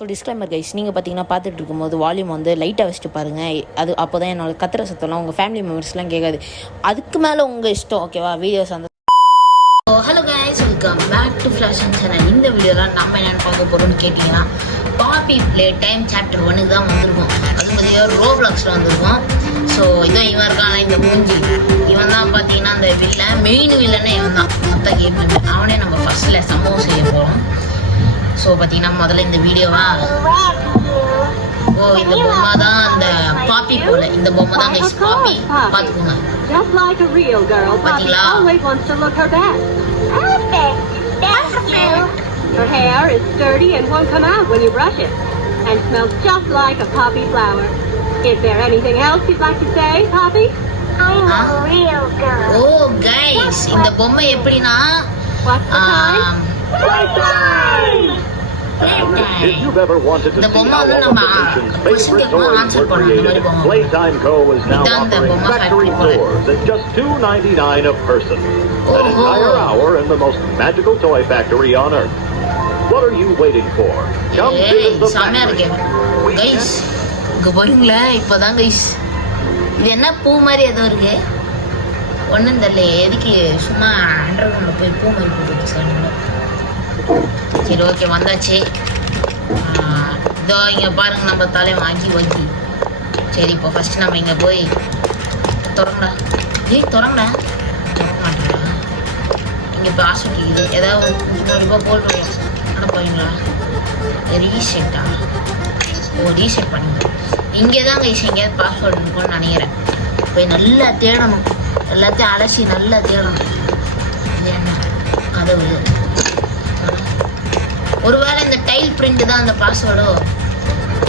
So disclaimer guys, நீங்கள் பார்த்தீங்கன்னா பார்த்துட்டு இருக்கும்போது வால்யூம் வந்து லைட்டாக வச்சுட்டு பாருங்கள். அது அப்போ தான் என்னோட கத்துற சத்தம்லாம் உங்கள் ஃபேமிலி மெம்பர்ஸ்லாம் கேட்காது. அதுக்கு மேலே உங்கள் இஷ்டம், ஓகேவா? வீடியோஸ் அந்த hello guys, welcome back to Flash channel. இந்த வீடியோலாம் நம்ம என்னென்னு பார்க்க போகிறோம்னு கேட்டிங்கன்னா, பாப்பி ப்ளே டைம் சாப்டர் 1க்கு தான் வந்திருக்கோம். அது பார்த்தீங்கன்னா ரோப்ளாக்ஸில் வந்திருக்கோம். ஸோ இதான் இவன் இருக்கான், இந்த மூஞ்சி இவன் தான் பார்த்தீங்கன்னா அந்த மெயின் வில்லனே இவன் தான். மொத்த கேம் அவனே நம்ம ஃபஸ்ட்டில் சம்பவம் செய்ய போகிறோம். ஸோ பார்த்தீங்கன்னா முதல்ல இந்த வீடியோவா இந்த பொம்மை தான் அந்த பாப்பி போல. இந்த பொம்மை தான் கைஸ் பாப்பி, பார்த்துக்கோங்க. Just like a real girl, Poppy always wants to look her best. Perfect. Thank you. Her hair is sturdy and won't come out when you brush it, and smells just like a poppy flower. Is there anything else you'd like to say, Poppy? I'm a real girl. Oh guys, இந்த பொம்மை எப்படின்னா What's the time? Playtime. If you've ever wanted to see how all of the nation's favorite toys were created, Playtime Co. is now offering factory tours at just $2.99 a person. An entire hour in the most magical toy factory on Earth. What are you waiting for? Come visit the factory. Guys இங்கே போறீங்களா? இப்போதான் guys இது என்ன பூ மாதிரி ஏதோ இருக்கு. ஒன்றும் தெரியல எதுக்கு, சும்மா அண்டர் கிரவுண்டில் போய் பூ மாதிரி போட்டு சார். சரி ஓகே, வந்தாச்சு. இதோ இங்கே பாருங்க, நம்ம தலையை வாங்கி. சரி இப்போ ஃபஸ்ட்டு நம்ம இங்கே போய் திறங்கடா. திறங்கடா, திறக்க மாட்டேங்களா? இங்கே பாஸ்வேர்ட் இது ஏதாவது ரூபாய் போடுறோம். ஆனால் போவீங்களா? ரீசெட்டா? ரீசெட் பண்ணிங்க. இங்கே தான் கைஸ் எங்கேயாவது பாஸ்வேர்டு இருக்கும்னு நினைக்கிறேன். போய் நல்லா தேடணும், எல்லாத்தையும் அலசி நல்லா தேடணும். இது என்ன கதவு? ஒருவேளை இந்த டைல் பிரிண்ட் தான் அந்த பாஸ்வேர்டோ?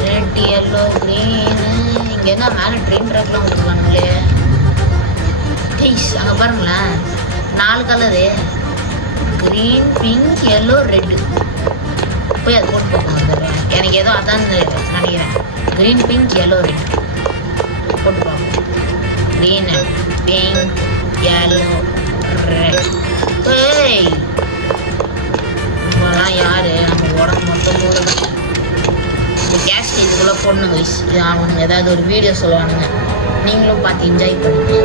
Red, yellow, green. இங்கே என்ன மேலே ட்ரெயின் ட்ராக்லாம் கொடுத்துருக்கானுங்களே கைஸ். அங்கே பாருங்களேன், 4 colour, green, pink, yellow, red. போய் அது போட்டு பார்ப்போம். வந்துடுறேன், எனக்கு ஏதோ அதான் நினைக்கிறேன். க்ரீன், பிங்க், எல்லோ, ரெட் போட்டு பார்ப்போம். Green, pink, yellow, red. ஏய் யாரு நம்ம உடம்பு மொத்தம் போடுது. இந்த கேஸ் இதுக்குள்ளே போடணும் கைஸ். அவனுங்க ஏதாவது ஒரு வீடியோ சொல்லுவானுங்க, நீங்களும் பார்த்து என்ஜாய் பண்ணுங்க.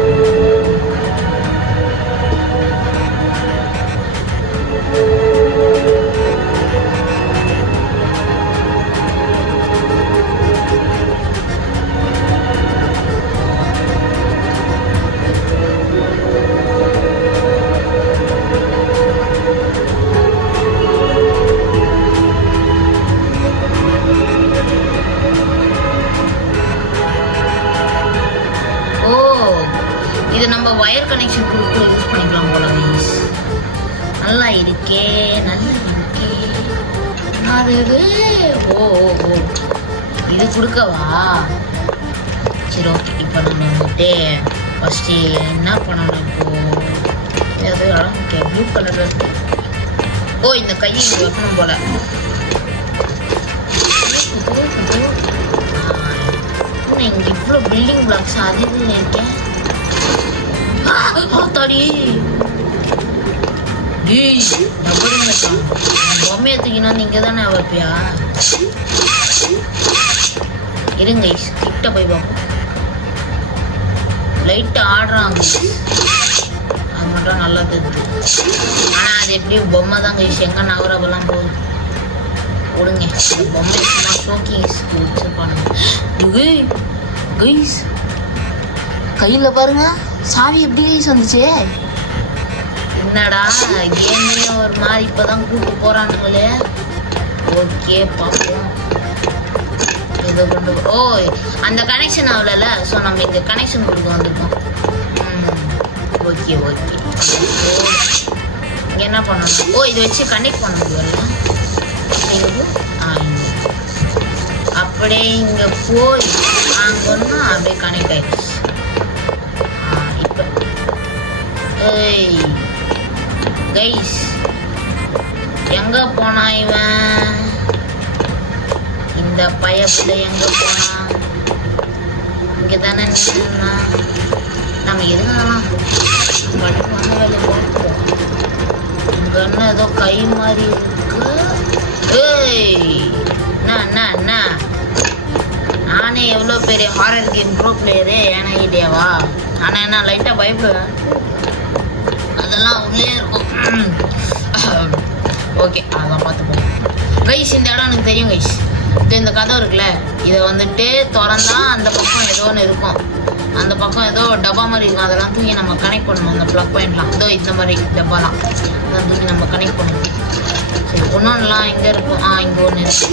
இது நம்ம வயர் கனெக்ஷன் கொடுத்து யூஸ் பண்ணிக்கலாம் போல கைஸ். நல்லா இருக்கே, நல்லா இருக்கே. அது இது கொடுக்கவா? சரி ஓகே, இப்போ நம்ம வந்துட்டு ஃபஸ்ட்டு என்ன பண்ணணும்? இப்போ அது ஓகே, ப்ளூ கலரில் இருக்கு. இந்த கையை வைக்கணும் போல. இங்கே இவ்வளோ பில்டிங் பிளாக்ஸ் அது இது இருக்கேன். பொம்மையை தூக்கினா நீங்க தானே வைப்பியா? இருங்க கிட்ட போய் பார்ப்போம். லைட்டா ஆடுறாங்க, அது மட்டும் நல்லா தெரியுது. ஆனா அது எப்படி பொம்மை தான் கைஸ், எங்க நகரப்பெல்லாம் போகுது. விடுங்க, இந்த பொம்மை சும்மா ஷோக்கிங் வச்சிருப்பானுங்க கைஸ். கையில் பாருங்க சாவி எப்படி கைஸ் வந்துச்சு. என்னடா கேமே ஒரு மாதிரி இப்போதான் கூப்பிட்டு போறானுங்களே. ஓகே பார்ப்போம். இதை கொண்டு அந்த கனெக்ஷன் ஆகல. ஸோ நம்ம இங்கே கனெக்ஷன் கொடுக்க வந்திருக்கோம். ஓகே இங்கே என்ன பண்ணணும்? இதை வச்சு கனெக்ட் பண்ண முடியல. அப்படியே இங்கே போய் அங்கன்னா அப்படியே கனெக்ட் ஆயிடுச்சு. கைஸ் எங்க போனா இவன்? இந்த பையப்புல எங்க போனா? இங்க தானே நின்னா. நம்ம எதுங்கலாம் பட்டு வந்த வேலையை பார்ப்போம். இங்க என்ன ஏதோ கை மாதிரி இருக்கு. என்ன பெரிய ஹாரர் கேம் ப்ரோ பிளேயரு ஏனாகிட்டேவா? ஆனால் என்ன லைட்டாக பயப்படுவேன், அதெல்லாம் உள்ளே இருக்கும். ஓகே, அதான் பார்த்துப்போம் கைஸ். இந்த இடம் எனக்கு தெரியும் கைஸ். இந்த கதை இருக்குல்ல, இதை வந்துட்டு திறந்தா அந்த பக்கம் ஏதோ ஒன்று இருக்கும், அந்த பக்கம் ஏதோ டப்பா மாதிரி இருக்கும், அதெல்லாம் தூக்கி நம்ம கனெக்ட் பண்ணணும். அந்த ப்ளக் பாயிண்ட்லாம் இதோ இந்த மாதிரி டப்பாலாம் அதெல்லாம் தூக்கி நம்ம கனெக்ட் பண்ணணும். சரி, ஒன்றொன்றுலாம் எங்கே இருக்கும்? இங்கே ஒன்று இருக்கு.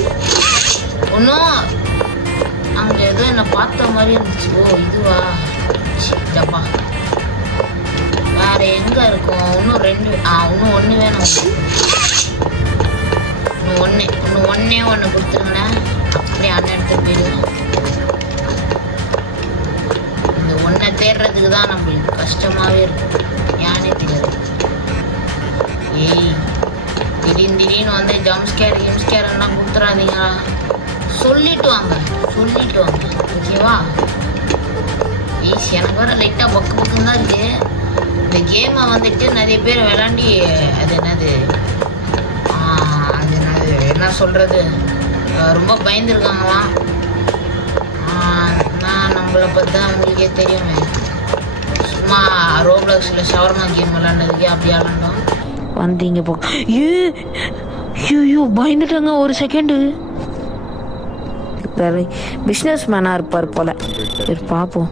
ஒன்றும் அங்கே ஏதோ என்னை பார்த்த மாதிரி இருந்துச்சு. ஓ இதுவா டப்பா. வேற எங்கே இருக்கும்? இன்னும் 2 இன்னும் 1 வேணும். இன்னும் ஒன்றே கொடுத்துருங்கண்ணே. அப்படியே அண்ணன் எடுத்துட்டு போயிடுவேன். இந்த ஒன்றை தேடுறதுக்கு தான் நம்மளுக்கு கஷ்டமாகவே இருக்கும், ஏன்னே தெரியாது. ஏய், திடீர்னு வந்து ஜம்ஸ்கேர்லாம் கொடுத்துறாதீங்களா? சொல்லிட்டு வாங்க ஓகேவா? ஈஸ், எனக்கு வர லைட்டாக பக்குன்னு தான் இருக்குது. இந்த கேமை வந்துட்டு நிறைய பேர் விளாண்டி அது என்னது என்ன சொல்கிறது, ரொம்ப பயந்துருக்காங்களாம். நான் நம்மளை பற்றி தான் உங்களுக்கே தெரியுமே, சும்மா ரோப்ளாக்ஸில் ஷவர்மா கேம் விளாண்டதுக்கே அப்படி விளாண்டோம். வந்தீங்க போ. ஐயோ பயந்துட்டாங்க ஒரு செகண்டு. பிஸ்னஸ் மேனாக இருப்பார் போல. சரி பார்ப்போம்.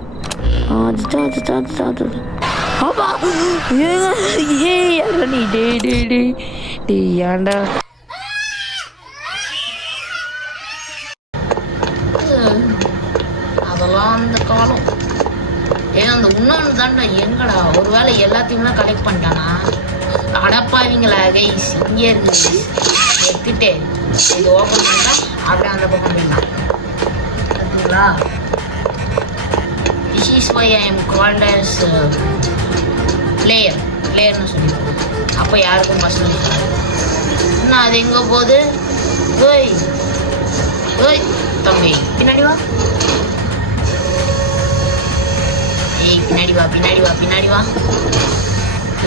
ஏன்டா அதெல்லாம் அந்த காலம். அந்த இன்னொன்று தாண்டா எங்கடா, ஒரு வேளை எல்லாத்தையுமே கலெக்ட் பண்ணிட்டானா? அடப்பாவீங்களா கைஸ், இங்கே இருக்கு எடுத்துட்டு இது ஓப்பன் பண்ணா அப்படியே அந்த பக்கம் போயிடலாம். பார்த்தீங்களா? This is why I am called as பிளேயர்னு சொல்லியிருக்கோம். அப்போ யாருக்கும் பர்சனல் என்ன அது எங்கே போகுது? ஓய் தம்பி, பின்னாடி வா. ஏய் பின்னாடி வா.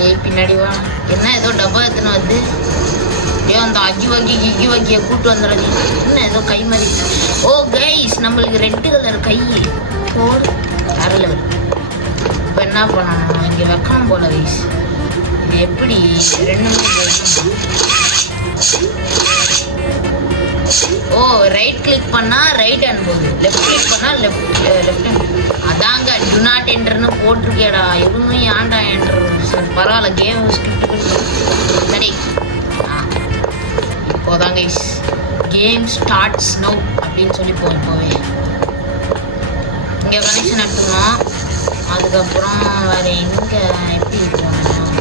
ஏய் பின்னாடி வா. என்ன ஏதோ டப்பா எத்தனை வருது? அந்த கிக்கி வக்கியை கூட்டு வந்துடுறது. என்ன ஏதோ கை மாதிரி. ஓ கைஸ், நம்மளுக்கு ரெட் கலர் கை போடு வேற லெவல். இப்போ என்ன பண்ணணும், இங்கே வைக்கணும் போல கைஸ். இது எப்படி 2 ஓ ரைட் கிளிக் பண்ணால் ரைட் ஹேண்ட் போகுது, லெஃப்ட் கிளிக் பண்ணால் லெஃப்ட் ஹேண்ட். அதாங்க டு நாட் என்டர்னு போட்டிருக்கேடா. எதுவும் ஏன்டா என்டர்? சரி பரவாயில்ல, கேம் சரி. இப்போதான் கைஸ் கேம் ஸ்டார்ட்ஸ் நோ அப்படின்னு சொல்லி இப்போவே இங்கே கனெக்ஷன் எடுத்துக்கணும். அதுக்கப்புறம் வேறு எங்கே எப்படி போகணும்?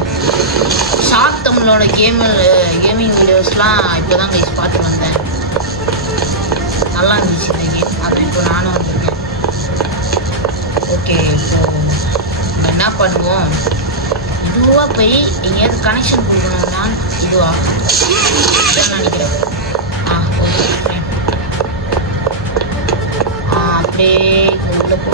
ஷார்ட் தமிழோட கேமிங் வீடியோஸ்லாம் இப்போ தான் கைஸ் பார்த்து வந்தேன், நல்லா இருந்துச்சு இந்த கேம். அதை இப்போ நானும் வந்திருக்கேன். ஓகே, இப்போது நம்ம என்ன பண்ணுவோம், இதுவாக போய் எங்கேயாவது கனெக்ஷன் கொடுக்கணும்னா இதுவா நினைக்கிறேன். ஓகே அப்படியே உள்ள போ.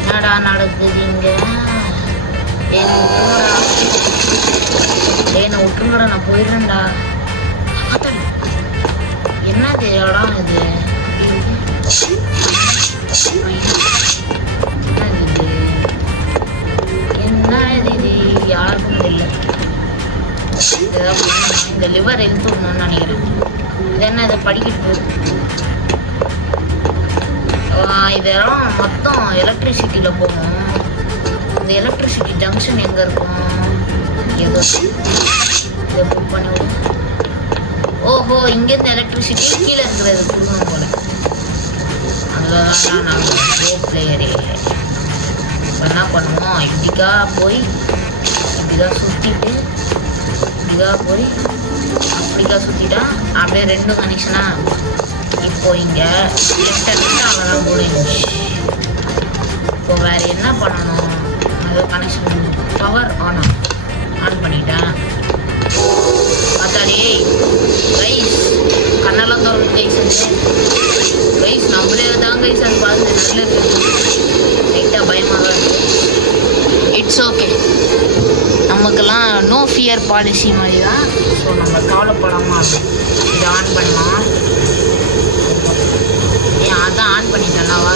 என்னடா நடக்குது இங்க? என்ன விட்டுருங்கடா, நான் போயிடுறேன்டா. என்னது இடம் இது? யாருக்கும் தெரியல. இந்த லிவர் எழுத்து விடணும்னு நினைக்கிறேன். இது என்ன, இதை படிக்கிட்டு போகுது. இதெல்லாம் மொத்தம் எலக்ட்ரிசிட்டியில் போகும். இந்த எலக்ட்ரிசிட்டி ஜங்ஷன் எங்கே இருக்கும்? ஏதோ இதை புக் பண்ணி விடும். ஓஹோ, இங்கேருந்து எலக்ட்ரிசிட்டி கீழே இருக்கிறது கொடுக்கணும் போல. அவ்வளோதான் நாங்கள் ப்ரோ பிளேயரே. இப்போ என்ன பண்ணுவோம், இப்படிக்கா போய் இப்படிதான் சுற்றிட்டு இப்படிதான் போய் அப்படிக்கா சுற்றிட்டா அப்படியே 2 கனெக்ஷனா. இப்போ இங்கே லெஃப்ட் அடிச்சு அங்கெல்லாம் போயிடுச்சு. இப்போ வேறு என்ன பண்ணணும், ஏதோ கனெக்ஷன் பவர் ஆன் பண்ணிட்டேன். பார்த்தாலே ரைஸ் கண்ணெல்லாம் தோணும் கைஸ். கைஸ் நம்மளே தான் கைஸ் அது பார்த்து நல்லது, லைட்டாக பயமாக தான் இருக்குது. It's okay. இயர் பாலிசி மாதிரி தான். ஸோ நம்ம கவலைப்படாமல் இதை ஆன் பண்ணலாம். ஏன் அதான் ஆன் பண்ணிட்டேன்லாவா?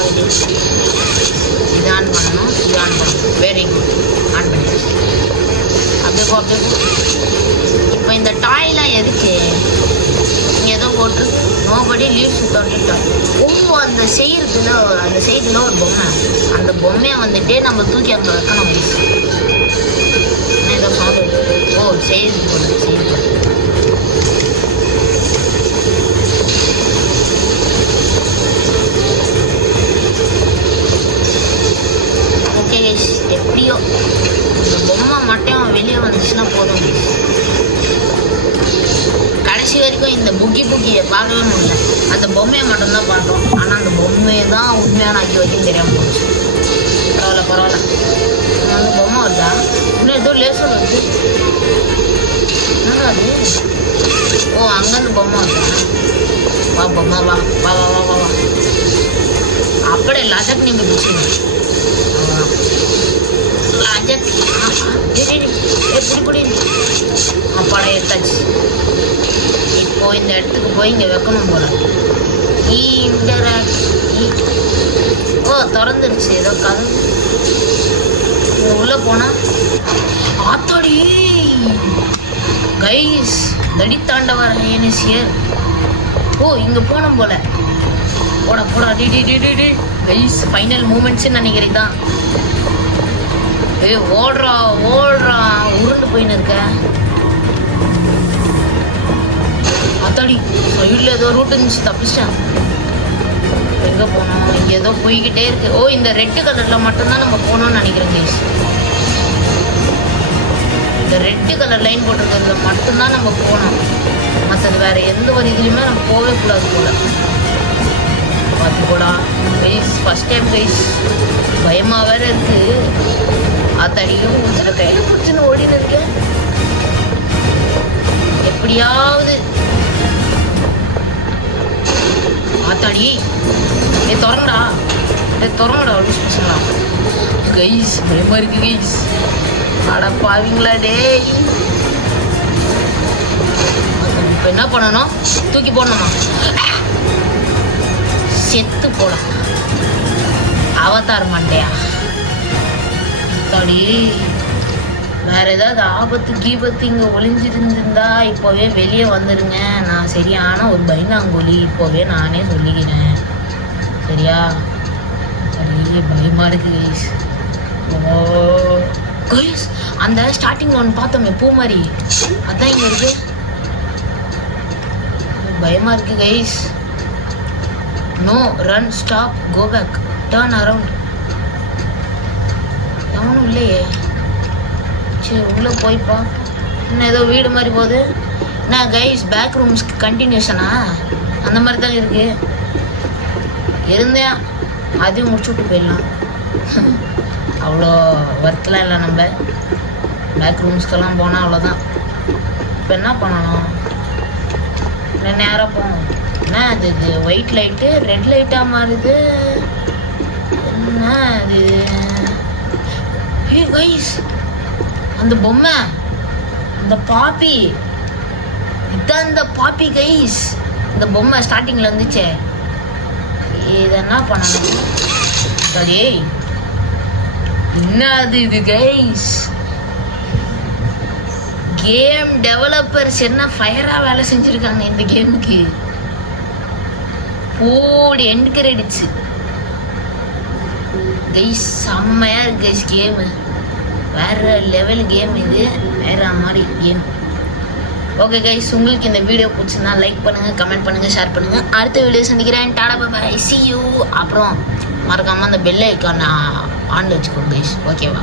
இது ஆன் பண்ணணும், இது ஆன் பண்ணணும். வெரி குட், ஆன் பண்ணிடுச்சு. அப்படியே அப்படியே. இப்போ இந்த டாய்லாம் எதுக்கு இங்கே ஏதோ போட்டிருக்கு, நோபடி லீவ்ஸ் வித்தவுட் இட். ஓ, அந்த செய்யறதுல அந்த செய்யறதுல ஒரு பொம்மை, அந்த பொம்மையை வந்துட்டு நம்ம தூக்கி அங்கே வைக்கணும். ஏதோ சவுண்ட். ஓ, செய்யுது போல, செய்யுது. ஓகே கைஸ், எப்படியோ இந்த பொம்மை மட்டும் வெளியே வந்துச்சுன்னா போதும். கடைசி வரைக்கும் இந்த புக்கியை பார்க்கவே முடியல. அந்த பொம்மையை மட்டும்தான் பார்த்தோம். ஆனால் அந்த பொம்மையை தான் உண்மையான ஐயோ வரைக்கும் தெரியாமல் போச்சு. பரவாயில்ல. அந்த பொம்மை வருதா? இன்னும் ஏதோ லேசர் வருது. என்னடா அது? ஓ, அங்கேருந்து பொம்மை வருதா? வா பொம்மை, வா வா வா வா வா. அப்படியே லஜக் நீங்க பிடிச்சிங்க. லஜக் எப்படி அப்பாடா எடுத்தாச்சு. இப்போ இந்த இடத்துக்கு போய் இங்கே வைக்கணும் போல. ஓ, திறந்துருச்சு. ஏதோ கதை உள்ள போனா ஆத்தாடி கைஸ், தடித்தாண்டவர் ஏனிசியர். ஓ, இங்க போனோம் போல. போடா டி கைஸ், ஃபைனல் மூமெண்ட்ஸ்ன்னு நினைக்கிறேன் தான். ஏய், ஓடுறா உருண்டு போயின்னு இருக்க. அத்தாடி சைடில் ஏதோ ரூட் இருந்துச்சு, தப்பிச்சிட்டேன். எங்கே போனோம்? இங்கே ஏதோ போய்கிட்டே இருக்கு. ஓ, இந்த ரெட்டு கலரில் மட்டும்தான் நம்ம போகணும்னு நினைக்கிறேன் கைஸ். இந்த ரெட்டு கலர் லைன் போட்டிருக்கிறதுல மட்டும்தான் நம்ம போகணும். மற்றது வேற எந்த ஒரு இதுலையுமே நம்ம போகவே கூடாது போல. பார்த்து போடா கைஸ், ஃபர்ஸ்ட் டைம் கைஸ், பயமாக வேற இருக்கு. அத்தடியும் முடிச்சுட்டு கையில் முடிச்சுன்னு ஓடின்னு இருக்கேன். எப்படியாவது ஆத்தாடி திறங்கடா லூஸ் பசங்களா. கைஸ், பயமா இருக்கு கைஸ். அட பாவீங்களா டேய். இப்போ என்ன பண்ணணும்? தூக்கி போடணுமா? செத்து போலாம். அவதார் மண்டையா. தாடி வேற ஏதாவது ஆபத்து கீபத்து இங்கே ஒளிஞ்சிருந்திருந்தா இப்போவே வெளியே வந்துடுங்க. நான் சரியான ஒரு பைனாங்கோலி, இப்போவே நானே சொல்லிக்கிறேன். சரியா? சரி, பயமா இருக்கு கைஸ். ஓ கைஸ், அந்த ஸ்டார்டிங்ல ஒன்று பார்த்தோமே பூ மாதிரி, அதான் இங்கே இருக்கு. பயமா இருக்கு guys. No, run, stop, go back, turn around. எவனும் இல்லையே. சரி, உள்ளே போய்ப்பா. இன்னும் ஏதோ வீடு மாதிரி போகுது. என்ன கைஸ், பேக் ரூம்ஸ்க்கு கண்டினியூஷனா? அந்த மாதிரி தான் இருக்கு. இருந்தேன், அதையும் முடிச்சுட்டு போயிடலாம். அவ்வளோ ஒர்க்லாம் இல்லை. நம்ம பேக் ரூம்ஸ்க்கெல்லாம் போனால் அவ்வளோதான். இப்போ என்ன பண்ணணும்? என்ன நேரம் போகணும். என்ன அது? இது ஒயிட் லைட்டு ரெட் லைட்டாக மாறுது. என்ன அது? கைஸ், அந்த பொம்மை, இந்த பாப்பி, இதான் இந்த பாப்பி கைஸ். இந்த பொம்மை ஸ்டார்டிங்கில் இருந்துச்சே. இதை என்ன பண்ணணும்? சரி, என்ன அது இது கைஸ்? கேம் டெவலப்பர்ஸ் என்ன ஃபயராக வேலை செஞ்சுருக்காங்க இந்த கேமுக்கு. போடி எண்ட் கிரெடிட்ஸ் கைஸ். செம்மையாக இருக்கு கைஸ் கேமு. வேறு லெவல் கேம் இது, வேறு மாதிரி கேம். ஓகே கைஸ், உங்களுக்கு இந்த வீடியோ பிடிச்சிருந்தா லைக் பண்ணுங்கள், கமெண்ட் பண்ணுங்கள், ஷேர் பண்ணுங்கள். அடுத்த வீடியோ சந்திக்கிறேன். Tata bye, see you. அப்புறம் மறக்காமல் அந்த பெல் ஐக்கானை ஆன்ல வச்சுக்கோங்க கைஸ். ஓகேவா?